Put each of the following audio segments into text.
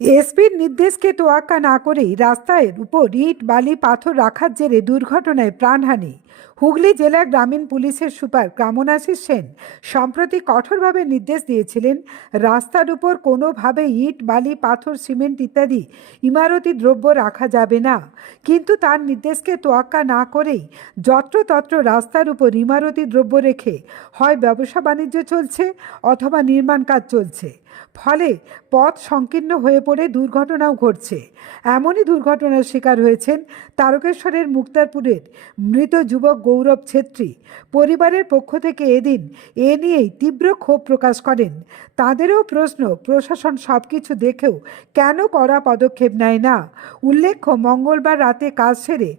এসপির নির্দেশকে তোয়াক্কা না করেই রাস্তার উপর ইট, বালি, পাথর রাখার জেরে দুর্ঘটনায় প্রাণহানি। হুগলি জেলা গ্রামীণ পুলিশের সুপার কামনাশিস সেন সম্প্রতি কঠোরভাবে নির্দেশ দিয়েছিলেন, রাস্তার উপর কোনোভাবে ইট, বালি, পাথর, সিমেন্ট ইত্যাদি ইমারতি দ্রব্য রাখা যাবে না। কিন্তু তার নির্দেশকে তোয়াক্কা না করেই যত্রতত্র রাস্তার উপর ইমারতি দ্রব্য রেখে হয় ব্যবসা বাণিজ্য চলছে অথবা নির্মাণ কাজ চলছে। ফলে পথ সংকীর্ণ হয়ে পড়ে দুর্ঘটনাও ঘটছে। এমনই দুর্ঘটনার শিকার হয়েছেন তারকেশ্বরের মুক্তারপুরের মৃত যুবক গৌরব ছেত্রী। পরিবারের পক্ষ থেকে এদিন এ নিয়েই তীব্র ক্ষোভ প্রকাশ করেন। তাদেরও প্রশ্ন, প্রশাসন সব কিছু দেখেও কেন কড়া পদক্ষেপ নেয় না? উল্লেখ্য, মঙ্গলবার রাতে কাজ সেরে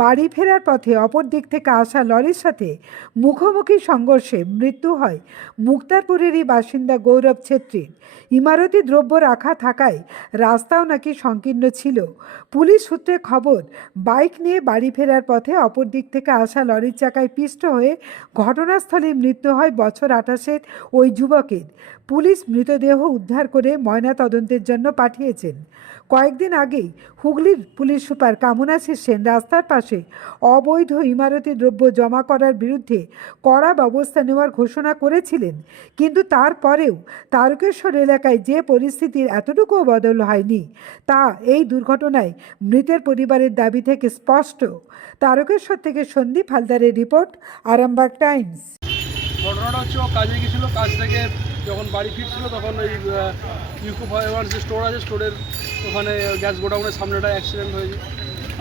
বাড়ি ফেরার পথে অপর দিক থেকে আসা লরির সাথে মুখোমুখি সংঘর্ষে মৃত্যু হয় মুক্তারপুরেরই বাসিন্দা গৌরব ছেত্রীর। ইমারতি দ্রব্য রাখা থাকায় রাস্তাও নাকি সংকীর্ণ ছিল। পুলিশ সূত্রে খবর, বাইক নিয়ে বাড়ি ফেরার পথে অপর দিক থেকে আসা লরির চাকায় পিষ্ট হয়ে ঘটনাস্থলে মৃত্যু হয় বছর আঠাশের ওই যুবকের। পুলিশ মৃতদেহ উদ্ধার করে ময়না তদন্তের জন্য পাঠিয়েছেন। কয়েকদিন আগেই হুগলির পুলিশ সুপার কামনাশিস সেন রাস্তার পাশে অবৈধ ইমারতি দ্রব্য জমা করার বিরুদ্ধে কড়া ব্যবস্থা নেওয়ার ঘোষণা করেছিলেন। কিন্তু তারপরেও তারকেশ্বর এলাকায় যে পরিস্থিতির এতটুকুও বদল হয়নি। তা এই দুর্ঘটনায় মৃতের পরিবারের দাবি থেকে স্পষ্ট। তারকেশ্বর থেকে সন্দীপ হালদারের রিপোর্ট আরামবাগ টাইমস। ঘটনাটা হচ্ছে ও কাজে গেছিল কাজ থেকে যখন বাড়ি ফিরছিল তখন ওই ইউকো ফাইবার যে স্টোর আছে স্টোরের ওখানে গ্যাস গোডাউনের সামনেটা অ্যাক্সিডেন্ট হয়েছে।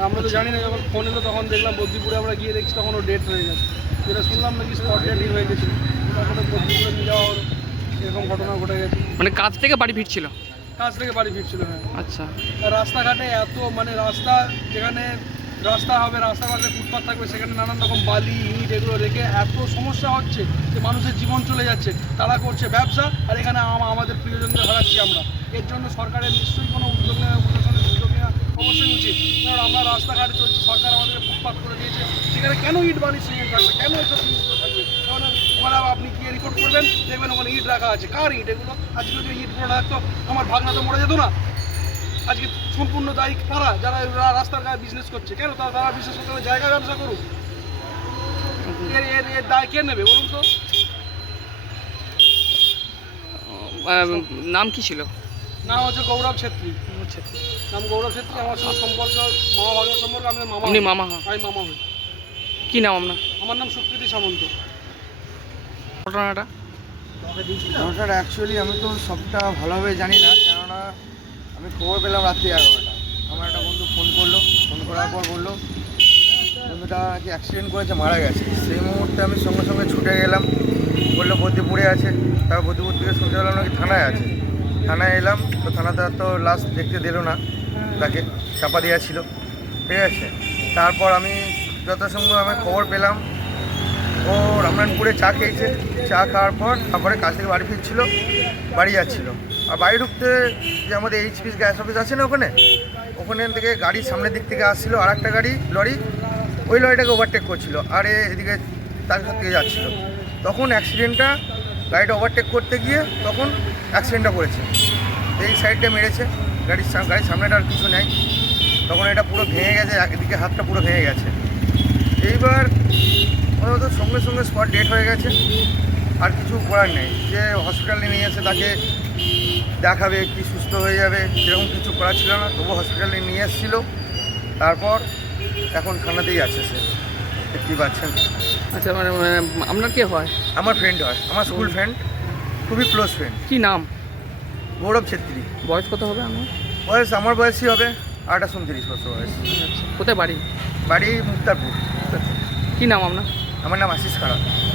আমরা তো জানি না যখন ফোন এলো তখন দেখলাম বদ্রিপুরে আমরা গিয়ে দেখছি তখন ও ডেট হয়ে গেছে। যেটা শুনলাম নাকি স্পট ডেটই হয়ে গেছিল। তারপরে বদ্রিপুরে নিয়ে যাওয়া এরকম ঘটনা ঘটে গেছে। মানে কাজ থেকে বাড়ি ফিরছিল? কাজ থেকে বাড়ি ফিরছিল হ্যাঁ। আচ্ছা। রাস্তাঘাটে এত মানে রাস্তা যেখানে রাস্তা হবে রাস্তাঘাটে ফুটপাথ থাকবে সেখানে নানান রকম বালি ইট এগুলো রেখে এত সমস্যা হচ্ছে যে মানুষের জীবন চলে যাচ্ছে। তারা করছে ব্যবসা আর এখানে আমাদের প্রিয়জনদের হারাচ্ছি আমরা। এর জন্য সরকারের নিশ্চয়ই কোনো উদ্যোগ নেওয়া প্রশাসনের উদ্যোগ নেওয়া অবশ্যই উচিত। কারণ আমরা রাস্তাঘাটে চলছি সরকার আমাদের ফুটপাথ করে দিয়েছে। সেখানে কেন ইট বালি সিমেন্ট থাকবে কেন এসব থাকবে আপনি গিয়ে রিপোর্ট করবেন? দেখবেন ওখানে ইট রাখা আছে। কার ইট? এগুলো আজকে যদি ইটগুলো রাখতো আমার ভাগনা তো মরে যেত না। আজকে সম্পূর্ণ দায়ী তারা যারা রাস্তার গায়ে বিজনেস করছে। কেন? তারা তারা বিজনেস করতে হবে জায়গায় ব্যবসা করুক। এর এর এর দায় কে নেবে বলুন তো? নাম কি ছিল? নাম হচ্ছে গৌরব ছেত্রী। নাম গৌরব ছেত্রী। আমার সঙ্গে সম্পর্ক মামা ভাগের সম্পর্ক। আমি মামা মামা আমি মামা হই। কি নাম আপনার? আমার নাম সুকৃতি সামন্ত। ঘটনাটা ঘটনাটা অ্যাকচুয়ালি আমি তো সবটা ভালোভাবে জানি না, কেননা আমি খবর পেলাম রাত্রি এগারোটা। আমার একটা বন্ধু ফোন করল ফোন করার পর বলল, বন্ধুটা নাকি অ্যাক্সিডেন্ট করেছে, মারা গেছে। সেই মুহূর্তে আমি সঙ্গে সঙ্গে ছুটে গেলাম, বলল বদ্রিপুরে আছে তারপর বদ্রিপুর থেকে শুনতে পেলাম নাকি থানায় আছে। থানায় এলাম, তো থানাতে তো লাশ দেখতে দিল না, তাকে চাপা দেওয়া ছিল। ঠিক আছে? তারপর আমি যথাসম্ভব আমি খবর পেলাম ও রামনাথপুরে চা খেয়েছে। চা খাওয়ার পর তারপরে কাজ থেকে বাড়ি ফিরছিল, বাড়ি যাচ্ছিল। আর বাড়ি ঢুকতে যে আমাদের এইচপি গ্যাস অফিস আছে না ওখানে ওখানে থেকে গাড়ির সামনের দিক থেকে আসছিল আর একটা গাড়ি, লরি। ওই লরিটাকে ওভারটেক করছিল আর এদিকে তার থেকে যাচ্ছিল। তখন অ্যাক্সিডেন্টটা গাড়িটা ওভারটেক করতে গিয়ে তখন অ্যাক্সিডেন্টটা করেছে। এই সাইডটা মেরেছে, গাড়ির গাড়ির সামনেটা আর কিছু নেই। তখন এটা পুরো ভেঙে গেছে একদিকে হাতটা পুরো ভেঙে গেছে। এইবার ওরা সঙ্গে সঙ্গে স্পট ডেট হয়ে গেছে। আর কিছু করার নেই। যে হসপিটালে নিয়ে এসে তাকে দেখাবে কি সুস্থ হয়ে যাবে সেরকম কিছু করার ছিল না। তবু হসপিটালে নিয়ে এসেছিল। তারপর এখন খানাতেই আছে সে। দেখতেই পাচ্ছেন। আচ্ছা মানে আপনার কে হয়? আমার ফ্রেন্ড হয়। আমার স্কুল ফ্রেন্ড খুবই ক্লোজ ফ্রেন্ড কি নাম? গৌরব ছেত্রী। বয়স কত হবে আমার বয়স আমার বয়সই হবে আটাশ উনত্রিশ বছর বয়স। আচ্ছা কোথায় বাড়ি? বাড়ি মুক্তারপুর। কি নাম আপনার? আমার নাম আশিস খারাপ